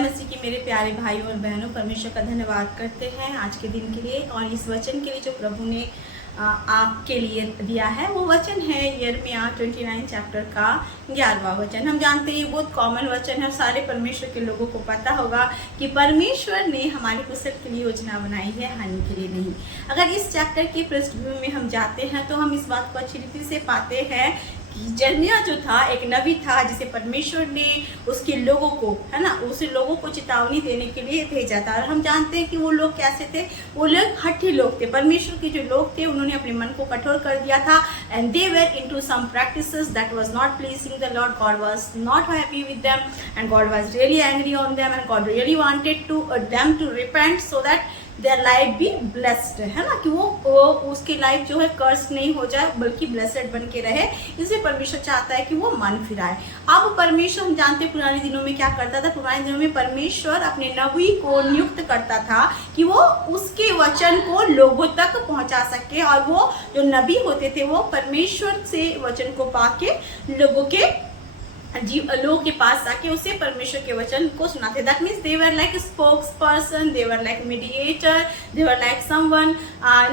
मसीह की मेरे प्यारे भाइयों और बहनों, परमेश्वर का धन्यवाद करते हैं आज के दिन के लिए और इस वचन के लिए जो प्रभु ने आपके लिए दिया है। वो वचन है यिर्मयाह 29 चैप्टर का 11वां वचन। हम जानते हैं ये बहुत कॉमन वचन है, सारे परमेश्वर के लोगों को पता होगा कि परमेश्वर ने हमारी कुशल के लिए योजना बनाई है, हानि के लिए नहीं। अगर इस चैप्टर की पृष्ठभूमि में हम जाते हैं तो हम इस बात को अच्छी रीति से पाते हैं कि यिर्मयाह जो था एक नबी था जिसे परमेश्वर ने उसके लोगों को, है ना, उस लोगों को चेतावनी देने के लिए भेजा था। और हम जानते हैं कि वो लोग कैसे थे, वो लोग हठी लोग थे। परमेश्वर के जो लोग थे उन्होंने अपने मन को कठोर कर दिया था and they were into some practices that was not pleasing the Lord. God was not happy with them and God was really angry on them and God really wanted to them to repent so that their life be blessed, है ना, कि वो उसकी life जो है कर्स नहीं हो जाए बल्कि ब्लेसड बन के रहे। इसलिए परमेश्वर चाहता है कि वो मन फिराए। अब परमेश्वर, हम जानते हैं पुराने दिनों में क्या करता था। पुराने दिनों में परमेश्वर अपने नबी को नियुक्त करता था कि वो उसके वचन को लोगों तक पहुंचा सके और वो जो नबी होते थे वो परमेश्वर से वचन को पाके लोगों के पास जाके उसे परमेश्वर के वचन को सुनाते। That means they were like spokes person, they were like mediator, they were like someone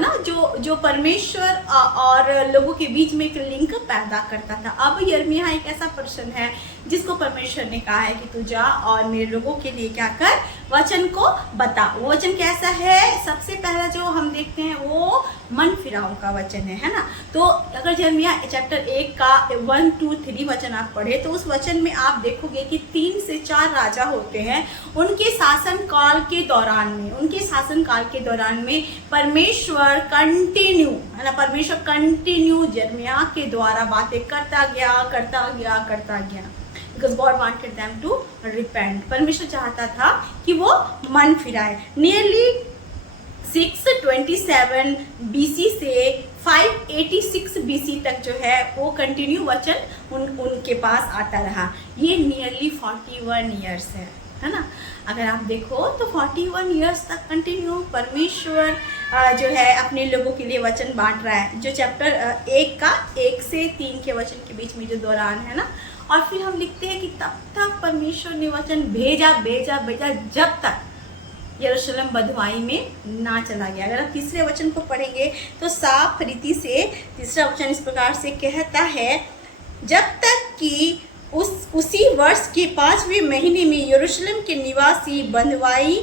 ना जो परमेश्वर और लोगों के बीच में एक लिंक पैदा करता था। अब यिर्मयाह एक ऐसा पर्सन है जिसको परमेश्वर ने कहा है कि तू जा और मेरे लोगों के लिए क्या कर, वचन को बता। वो वचन कैसा है? सबसे पहला जो हम देखते हैं वो मन फिराव का वचन है ना। तो अगर यिर्मयाह चैप्टर 1 का 1, 2, 3 वचन आप पढ़े तो उस वचन में आप देखोगे कि 3 से 4 राजा होते हैं। उनके शासन काल के दौरान में परमेश्वर कंटिन्यू, है ना, परमेश्वर कंटिन्यू यिर्मयाह के द्वारा बातें करता गया because God wanted them to repent। परमेश्वर चाहता था कि वो मन फिराए। नियरली 627 BC से 586 BC तक जो है वो कंटिन्यू वचन उनके पास आता रहा। ये नियरली 41 ईयर्स है ना। अगर आप देखो तो 41 ईयर्स तक कंटिन्यू परमेश्वर जो है अपने लोगों के लिए वचन बांट रहा है। जो चैप्टर 1 का 1 से 3 के वचन के बीच में जो दौरान है ना, और फिर हम लिखते हैं कि तब तक परमेश्वर ने वचन भेजा जब तक यरूशलेम बंधुआई में ना चला गया। अगर आप तीसरे वचन को पढ़ेंगे तो साफ रीति से तीसरा वचन इस प्रकार से कहता है, जब तक कि उसी वर्ष के 5वें महीने में यरूशलेम के निवासी बंधुआई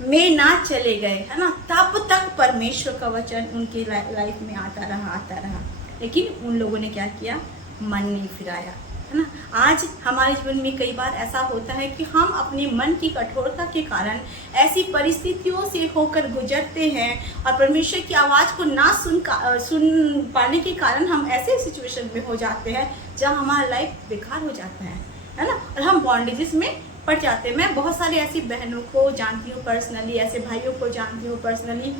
में ना चले गए, है ना, तब तक परमेश्वर का वचन उनकी लाइफ में आता रहा। लेकिन उन लोगों ने क्या किया? मन नहीं फिराया, है ना। आज हमारे जीवन में कई बार ऐसा होता है कि हम अपने मन की कठोरता के कारण ऐसी परिस्थितियों से होकर गुजरते हैं और परमेश्वर की आवाज़ को ना सुन पाने के कारण हम ऐसे सिचुएशन में हो जाते हैं जहां हमारा लाइफ बेकार हो जाता है ना, और हम बॉन्डेजेस में पड़ जाते हैं। मैं बहुत सारी ऐसी बहनों को जानती हूँ पर्सनली, ऐसे भाइयों को जानती हूँ पर्सनली,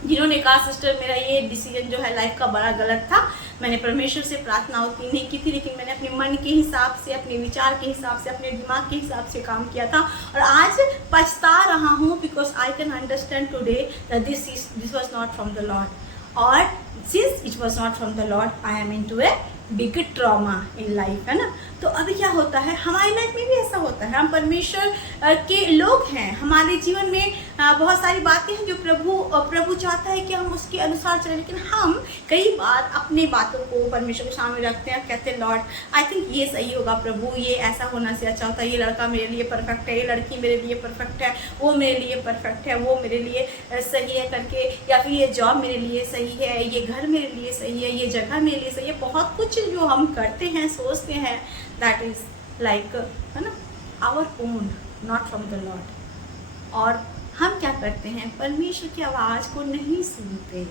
जिन्होंने कहा सिस्टर मेरा ये डिसीजन जो है लाइफ का बड़ा गलत था। मैंने परमेश्वर से प्रार्थना उतनी नहीं की थी, लेकिन मैंने अपने मन के हिसाब से, अपने विचार के हिसाब से, अपने दिमाग के हिसाब से काम किया था और आज पछता रहा हूँ because I can understand today that this was not from the Lord. और since it was not from the Lord I am into a big trauma in life, है ना। तो अभी क्या होता है, हमारी लाइफ में भी ऐसा होता है। हम परमेश्वर के लोग हैं, हमारे जीवन में बहुत सारी बातें हैं जो प्रभु चाहता है कि हम उसके अनुसार चलें, लेकिन हम कई बार अपने बातों को परमेश्वर के सामने रखते हैं, कहते हैं लॉर्ड आई थिंक ये सही होगा प्रभु, ये ऐसा होना से अच्छा होता है, ये लड़का मेरे लिए परफेक्ट है, ये लड़की मेरे लिए परफेक्ट है, वो मेरे लिए परफेक्ट है, वो मेरे लिए सही है करके, या फिर ये जॉब मेरे लिए सही है, ये घर मेरे लिए सही है, ये जगह मेरे लिए सही है। बहुत कुछ जो हम करते हैं, सोचते हैं, दैट इज लाइक, है ना, our own, not from the Lord. और हम क्या करते हैं, परमेश्वर की आवाज़ को नहीं सुनते।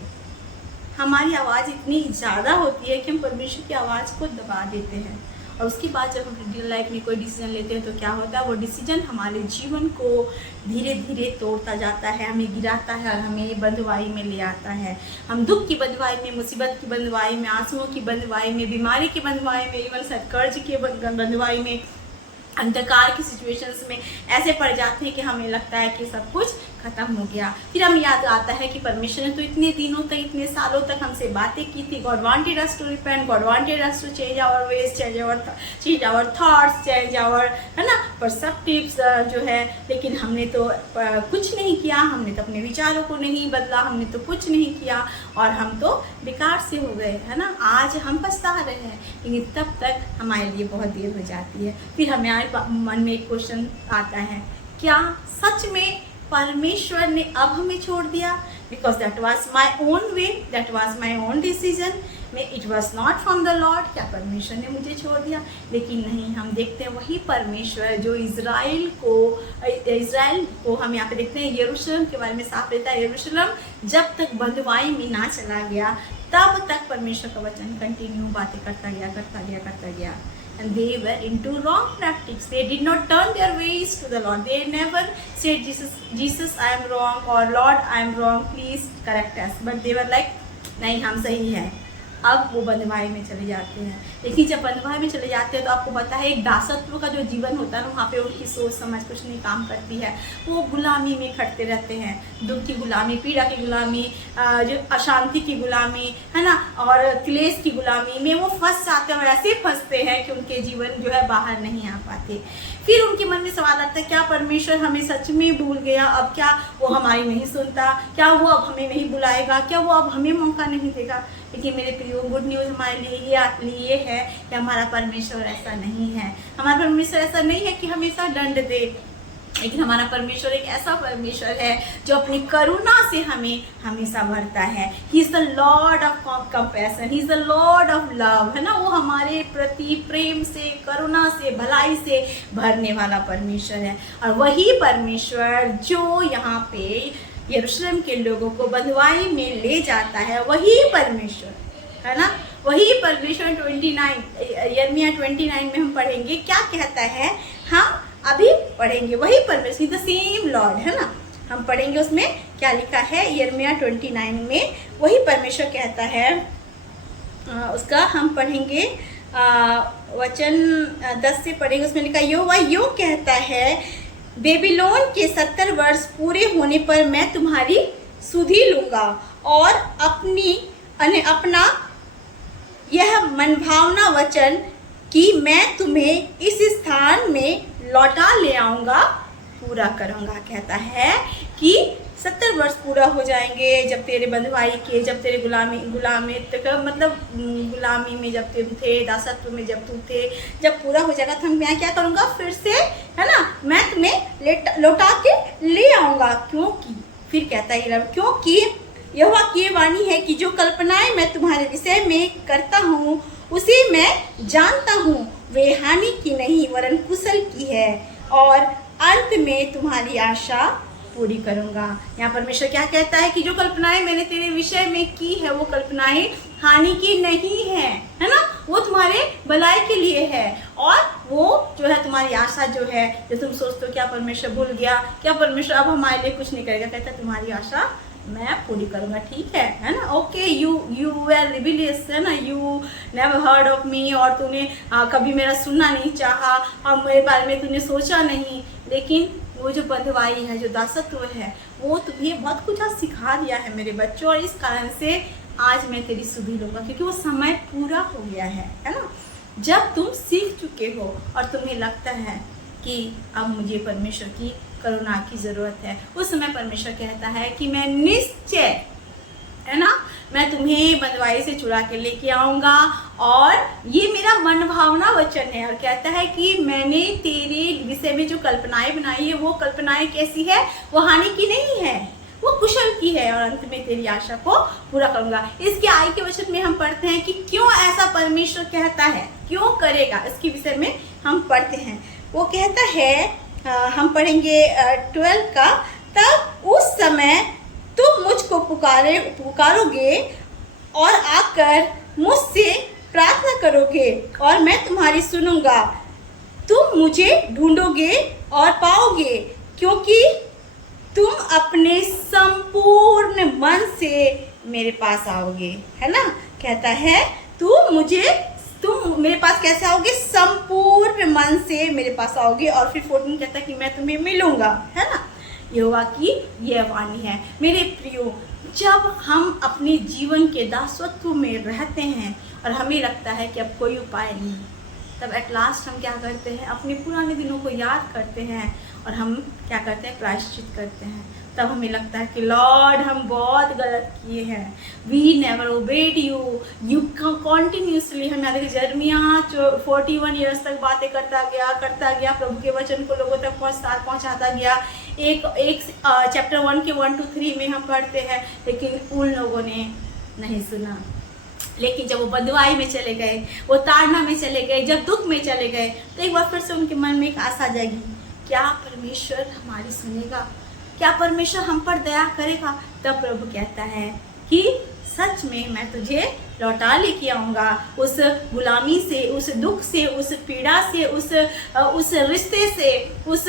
हमारी आवाज़ इतनी ज़्यादा होती है कि हम परमेश्वर की आवाज़ को दबा देते हैं और उसके बाद जब हम रियल लाइफ में कोई डिसीजन लेते हैं तो क्या होता है, वो डिसीजन हमारे जीवन को धीरे धीरे तोड़ता जाता है, हमें गिराता है और हमें बंधुआई में ले आता है। हम दुख की बंधुआई में, मुसीबत की बंधुआई में, आंसुओं की बंधुआई में, बीमारी की बंधुआई में, इवन कर्ज की बंधुआई में, अंधकार की सिचुएशंस में ऐसे पड़ जाते हैं कि हमें लगता है कि सब कुछ खत्म हो गया। फिर हम याद आता है कि परमेश्वर ने तो इतने दिनों तक, इतने सालों तक हमसे बातें की थी। God wanted us to repent, God wanted us to change our ways, change our thoughts, change our, है ना, परसेप्टिव्स जो है। लेकिन हमने तो कुछ नहीं किया, हमने तो अपने विचारों को नहीं बदला, हमने तो कुछ नहीं किया और हम तो बेकार से हो गए, है ना। आज हम पछता रहे हैं, लेकिन तब तक हमारे लिए बहुत देर हो जाती है। फिर हमारे मन में एक क्वेश्चन आता है, क्या सच में परमेश्वर ने अब हमें छोड़ दिया? Because that was my own way, that was my own decision, it was not from the Lord. क्या परमेश्वर ने मुझे छोड़ दिया? लेकिन नहीं, हम देखते हैं वही परमेश्वर जो इज़राइल को हम यहाँ पे देखते हैं, यरूशलेम के बारे में साफ रहता है। यरूशलेम जब तक बंधुआई में ना चला गया तब तक परमेश्वर का वचन कंटिन्यू बातें करता गया। And they were into wrong practice. They did not turn their ways to the Lord. They never said, Jesus, I am wrong, or Lord, I am wrong, please correct us. But they were like, नहीं, हम सही हैं। अब वो बंधुआई में चले जाते हैं। लेकिन जब बंधुआई में चले जाते हैं तो आपको पता है, एक दासत्व का जो जीवन होता है ना, वहाँ पे उनकी सोच समझ कुछ नहीं काम करती है। वो गुलामी में खटते रहते हैं, दुख की गुलामी, पीड़ा की गुलामी, जो अशांति की गुलामी, है ना, और क्लेश की गुलामी में वो फंस जाते हैं और ऐसे फंसते हैं कि उनके जीवन जो है बाहर नहीं आ पाते। फिर उनके मन में सवाल आता है, क्या परमेश्वर हमें सच में भूल गया? अब क्या वो हमारी नहीं सुनता? क्या वो अब हमें नहीं बुलाएगा? क्या वो अब हमें मौका नहीं देगा? लेकिन मेरे प्रियो, गुड न्यूज़ हमारे लिए ये है कि हमारा परमेश्वर ऐसा नहीं है। हमारा परमेश्वर ऐसा नहीं है कि हमेशा दंड दे, लेकिन हमारा परमेश्वर एक ऐसा परमेश्वर है जो अपनी करुणा से हमें हमेशा भरता है। He is the Lord of compassion, he is the Lord of love, है ना। वो हमारे प्रति प्रेम से, करुणा से, भलाई से भरने वाला परमेश्वर है। और वही परमेश्वर जो यहाँ पे यरूशलेम के लोगों को बंधुआई में ले जाता है, वही परमेश्वर, है ना, वही परमेश्वर यिर्मयाह 29 में हम पढ़ेंगे क्या कहता है। हम अभी पढ़ेंगे वही परमेश्वर, द सेम लॉर्ड, है ना। हम पढ़ेंगे उसमें क्या लिखा है। यिर्मयाह 29 में वही परमेश्वर कहता है, उसका हम पढ़ेंगे वचन 10 से पढ़ेंगे। उसमें लिखा, यहोवा यूं कहता है, बेबीलोन के 70 वर्ष पूरे होने पर मैं तुम्हारी सुधि लूँगा और अपना यह मनभावना वचन कि मैं तुम्हें इस स्थान में लौटा ले आऊँगा पूरा करूँगा। कहता है कि 70 वर्ष पूरा हो जाएंगे जब तेरे बंधुआई के, जब तेरे गुलामी में जब तुम थे, दासत्व में जब तुम थे, जब पूरा हो जाएगा तो मैं क्या करूँगा, फिर से, है ना, मैं तुम्हें लौटा के ले आऊँगा। क्योंकि फिर कहता है, क्योंकि यहोवा की वाणी है कि जो कल्पनाएं मैं तुम्हारे विषय में करता हूँ उसे मैं जानता हूँ, वे हानि की नहीं वरन कुशल की है, और अंत में तुम्हारी आशा पूरी करूँगा। यहाँ परमेश्वर क्या कहता है कि जो कल्पनाएं मैंने तेरे विषय में की है वो कल्पनाएं हानि की नहीं है, है ना, वो तुम्हारे भलाई के लिए है। और वो जो है तुम्हारी आशा जो है, जो तुम सोचते हो क्या परमेश्वर भूल गया, क्या परमेश्वर अब हमारे लिए कुछ नहीं करेगा, कहता है तुम्हारी आशा मैं पूरी करूँगा, ठीक है ना। ओके, यू वर रिबिलियस, है ना, you never heard of me, और तूने कभी मेरा सुनना नहीं चाहा और मेरे बारे में तूने सोचा नहीं। लेकिन वो जो बंधुआई है, जो दासत्व है, वो तुम्हें बहुत कुछ आज सिखा दिया है मेरे बच्चों, और इस कारण से आज मैं तेरी सुधि लूँगा, क्योंकि वो समय पूरा हो गया है ना। जब तुम सीख चुके हो और तुम्हें लगता है कि अब मुझे परमेश्वर की करुणा की ज़रूरत है, उस समय परमेश्वर कहता है कि मैं निश्चय, है ना, मैं तुम्हें बंधुआई से चुरा के लेके आऊँगा, और ये मेरा मनभावना वचन है। और कहता है कि मैंने तेरे विषय में जो कल्पनाएं बनाई है वो कल्पनाएं कैसी है, वो हानि की नहीं है, वो कुशल की है, और अंत में तेरी आशा को पूरा करूँगा। इसके आगे के वचन में हम पढ़ते हैं कि क्यों ऐसा परमेश्वर कहता है, क्यों करेगा, इसके विषय में हम पढ़ते हैं। वो कहता है, हम पढ़ेंगे 12 का, तब उस समय तुम मुझको पुकारोगे और आकर मुझसे प्रार्थना करोगे और मैं तुम्हारी सुनूंगा। तुम मुझे ढूंढोगे और पाओगे, क्योंकि तुम अपने संपूर्ण मन से मेरे पास आओगे, है ना। कहता है तुम मेरे पास कैसे आओगे, संपूर्ण मन से मेरे पास आओगे। और फिर 14 कहता है कि मैं तुम्हें मिलूंगा, है ना। यहोवा की यह वाणी है। मेरे प्रियो, जब हम अपने जीवन के दासत्व में रहते हैं और हमें लगता है कि अब कोई उपाय नहीं, तब एट लास्ट हम क्या करते हैं, अपने पुराने दिनों को याद करते हैं और हम क्या करते हैं, प्रायश्चित करते हैं। तब हमें लगता है कि लॉर्ड हम बहुत गलत किए हैं, we never obeyed you continuously. हम याद जर्मिया 41 ईयर्स तक बातें करता गया, प्रभु के वचन को लोगों तक पहुंचाता गया। एक चैप्टर 1 के 1 to 3 में हम पढ़ते हैं, लेकिन उन लोगों ने नहीं सुना। लेकिन जब वो बंधुआई में चले गए, वो ताड़ना में चले गए, जब दुख में चले गए, तो एक बार फिर से उनके मन में एक आशा जाएगी, क्या परमेश्वर हमारी सुनेगा, क्या परमेश्वर हम पर दया करेगा। तब प्रभु कहता है कि सच में मैं तुझे लौटा लेके आऊँगा उस गुलामी से, उस दुख से, उस पीड़ा से, उस रिश्ते से, उस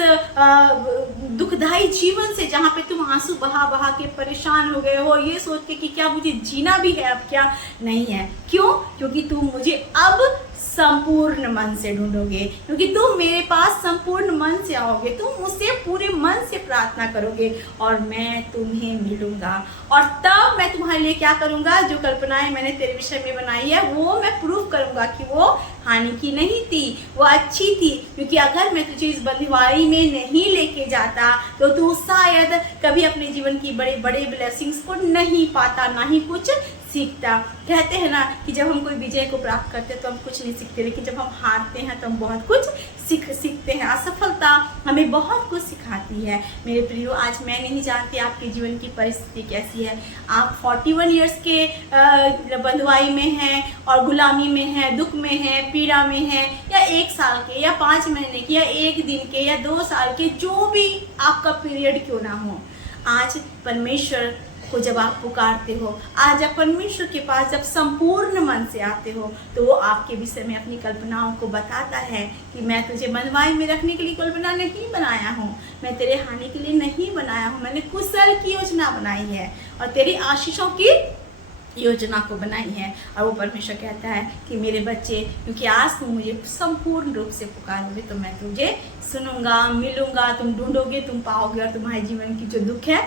दुखदाई जीवन से जहाँ पे तुम आंसू बहा के परेशान हो गए हो, ये सोच के कि क्या मुझे जीना भी है, अब क्या नहीं है। क्यों? क्योंकि तुम मुझे अब संपूर्ण मन से ढूंढोगे, क्योंकि तुम मेरे पास संपूर्ण मन से आओगे, तुम मुझसे पूरे मन से प्रार्थना करोगे और मैं तुम्हें मिलूंगा। और तब मैं तुम्हारे लिए क्या करूंगा, जो कल्पनाएं मैंने तेरे विषय में बनाई है वो मैं प्रूव करूंगा कि वो हानि की नहीं थी, वो अच्छी थी। क्योंकि अगर मैं तुझे इस बंधुआई में नहीं लेके जाता तो तू शायद कभी अपने जीवन की बड़े बड़े ब्लेसिंग्स को नहीं पाता, ना ही कुछ सीखता। कहते हैं ना कि जब हम कोई विजय को प्राप्त करते हैं तो हम कुछ नहीं सीखते, लेकिन जब हम हारते हैं तो हम बहुत कुछ सीखते हैं। असफलता हमें बहुत कुछ सिखाती है। मेरे प्रियो, आज मैं नहीं जानती आपके जीवन की परिस्थिति कैसी है। आप 41 ईयर्स के बंधुआई में हैं और गुलामी में हैं, दुख में हैं, पीड़ा में हैं, या 1 साल के या 5 महीने के या 1 दिन के या 2 साल के, जो भी आपका पीरियड क्यों ना हो, आज परमेश्वर को जब आप पुकारते हो, आज आप परमेश्वर के पास जब संपूर्ण मन से आते हो, तो वो आपके विषय में अपनी कल्पनाओं को बताता है कि मैं तुझे बंधुआई में रखने के लिए कल्पना नहीं बनाया हूँ, मैं तेरे हानि के लिए नहीं बनाया हूँ, मैंने कुशल की योजना बनाई है और तेरी आशीषों की योजना को बनाई है। और वो परमेश्वर कहता है कि मेरे बच्चे, क्योंकि आज तुम मुझे संपूर्ण रूप से पुकारोगे तो मैं तुझे सुनूंगा, मिलूंगा, तुम ढूंढोगे, तुम पाओगे, और तुम्हारे जीवन की जो दुख है,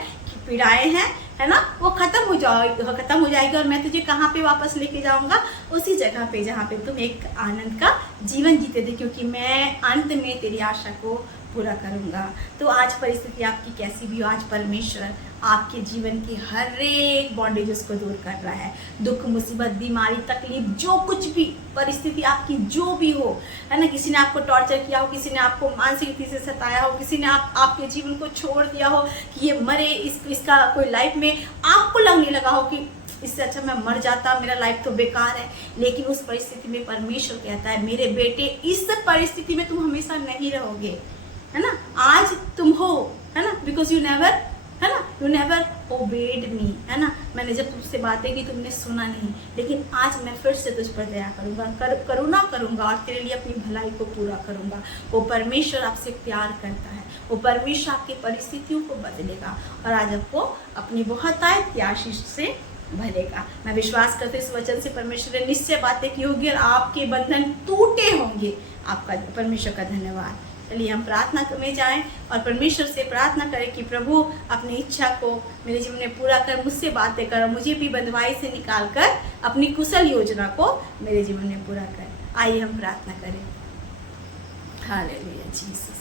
पीड़ाएं हैं, है ना, वो खत्म हो जाएगी और मैं तुझे कहाँ पे वापस लेके जाऊंगा, उसी जगह पे जहाँ पे तुम एक आनंद का जीवन जीते थे, क्योंकि मैं अंत में तेरी आशा को पूरा करूंगा। तो आज परिस्थिति आपकी कैसी भी हो, आज परमेश्वर आपके जीवन की हर एक बॉन्डेजेस को दूर कर रहा है। दुख, मुसीबत, बीमारी, तकलीफ, जो कुछ भी परिस्थिति आपकी जो भी हो, है ना, किसी ने आपको टॉर्चर किया हो, किसी ने आपको मानसिक रीति से सताया हो, किसी ने आपके जीवन को छोड़ दिया हो कि ये मरे, इसका कोई लाइफ में आपको लगने लगा हो कि इससे अच्छा मैं मर जाता, मेरा लाइफ तो बेकार है। लेकिन उस परिस्थिति में परमेश्वर कहता है, मेरे बेटे, इस परिस्थिति में तुम हमेशा नहीं रहोगे, है ना, आज तुम हो, है ना, बिकॉज यू नेवर, है ना, यू नेवर ओबेड मी, है ना, मैंने जब तुझसे बातें की तुमने सुना नहीं, लेकिन आज मैं फिर से तुझ पर दया करूंगा, करुणा करूंगा और तेरे लिए अपनी भलाई को पूरा करूंगा। वो परमेश्वर आपसे प्यार करता है, वो परमेश्वर आपकी परिस्थितियों को बदलेगा और आज आपको अपनी बहुतायत की आशीष से भरेगा। मैं विश्वास करते इस वचन से परमेश्वर ने निश्चय बातें की होगी और आपके बंधन टूटे होंगे। आपका परमेश्वर का धन्यवाद। चलिए हम प्रार्थना में जाएं और परमेश्वर से प्रार्थना करें कि प्रभु अपनी इच्छा को मेरे जीवन में पूरा कर, मुझसे बातें कर, मुझे भी बंधुआई से निकाल कर अपनी कुशल योजना को मेरे जीवन में पूरा कर। आइए हम प्रार्थना करें। Hallelujah Jesus.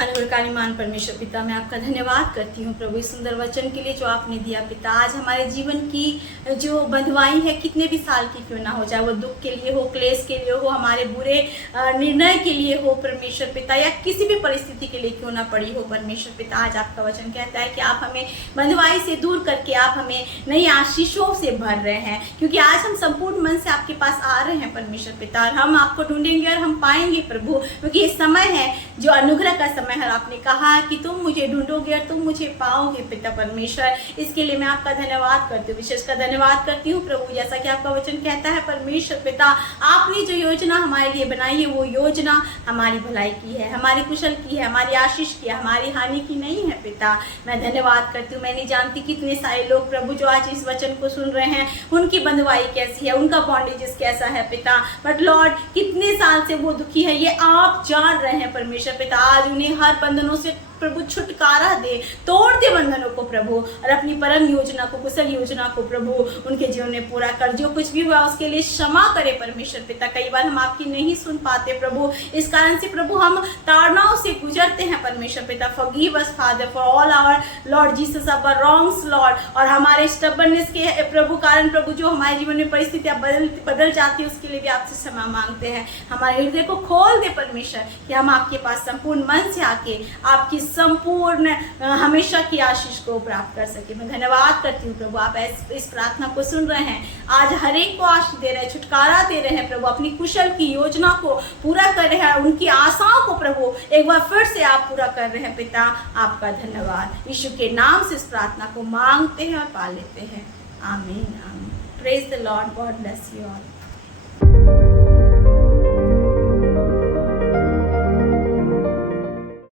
अनुग्रहकारीमान परमेश्वर पिता, मैं आपका धन्यवाद करती हूँ प्रभु इस सुंदर वचन के लिए जो आपने दिया पिता। आज हमारे जीवन की जो बंधुआई है, कितने भी साल की क्यों ना हो, चाहे वो दुख के लिए हो, क्लेश के लिए हो, हमारे बुरे निर्णय के लिए हो परमेश्वर पिता, या किसी भी परिस्थिति के लिए क्यों ना पड़ी हो परमेश्वर पिता, आज आपका वचन कहता है कि आप हमें बंधुआई से दूर करके आप हमें नई आशीषों से भर रहे हैं, क्योंकि आज हम संपूर्ण मन से आपके पास आ रहे हैं परमेश्वर पिता, और हम आपको ढूंढेंगे और हम पाएंगे प्रभु, क्योंकि ये समय है जो अनुग्रह का समय समय है, आपने कहा कि तुम मुझे ढूंढोगे और तुम मुझे पाओगे पिता परमेश्वर। इसके लिए मैं आपका धन्यवाद करती हूँ, विशेष का धन्यवाद करती हूँ प्रभु। जैसा कि आपका वचन कहता है परमेश्वर पिता, आपने जो योजना हमारे लिए बनाई है वो योजना हमारी भलाई की है, हमारी कुशल की है, हमारी आशीष की है, हमारी हानि की नहीं है पिता। मैं धन्यवाद करती हूँ। मैं नहीं जानती कितने सारे लोग प्रभु जो आज इस वचन को सुन रहे हैं, उनकी बंधुआई कैसी है, उनका बॉन्डेजेस कैसा है पिता, बट लॉर्ड कितने साल से वो दुखी है ये आप जान रहे हैं परमेश्वर पिता। आज उन्हें हर बंधनों से प्रभु छुटकारा दे, तोड़ दे बंधनों को प्रभु, और अपनी परम योजना को, कुशल योजना को प्रभु उनके जीवन में पूरा कर। जो कुछ भी हुआ उसके लिए क्षमा करे परमेश्वर पिता। कई बार हम आपकी नहीं सुन पाते प्रभु, इस कारण से प्रभु हम ताड़नाओं से गुजरते हैं परमेश्वर पिता। Forgive us Father for all our Lord Jesus our wrongs Lord, और हमारे स्टबर्ननेस के प्रभु कारण प्रभु जो हमारे जीवन में परिस्थितियां बदल जाती है उसके लिए भी आपसे क्षमा मांगते हैं। हमारे हृदय को खोल दे परमेश्वर कि हम आपके पास संपूर्ण मन से आके आपकी संपूर्ण हमेशा की आशीष को प्राप्त कर सके। मैं धन्यवाद करती हूँ प्रभु, आप इस प्रार्थना को सुन रहे हैं, आज हर एक को आशीष दे रहे हैं, छुटकारा दे रहे हैं प्रभु, अपनी कुशल की योजना को पूरा कर रहे हैं, उनकी आशाओं को प्रभु एक बार फिर से आप पूरा कर रहे हैं पिता। आपका धन्यवाद, यीशु के नाम से इस प्रार्थना को मांगते हैं और पा लेते हैं। आमीन आमीन। Praise the Lord, God bless you all.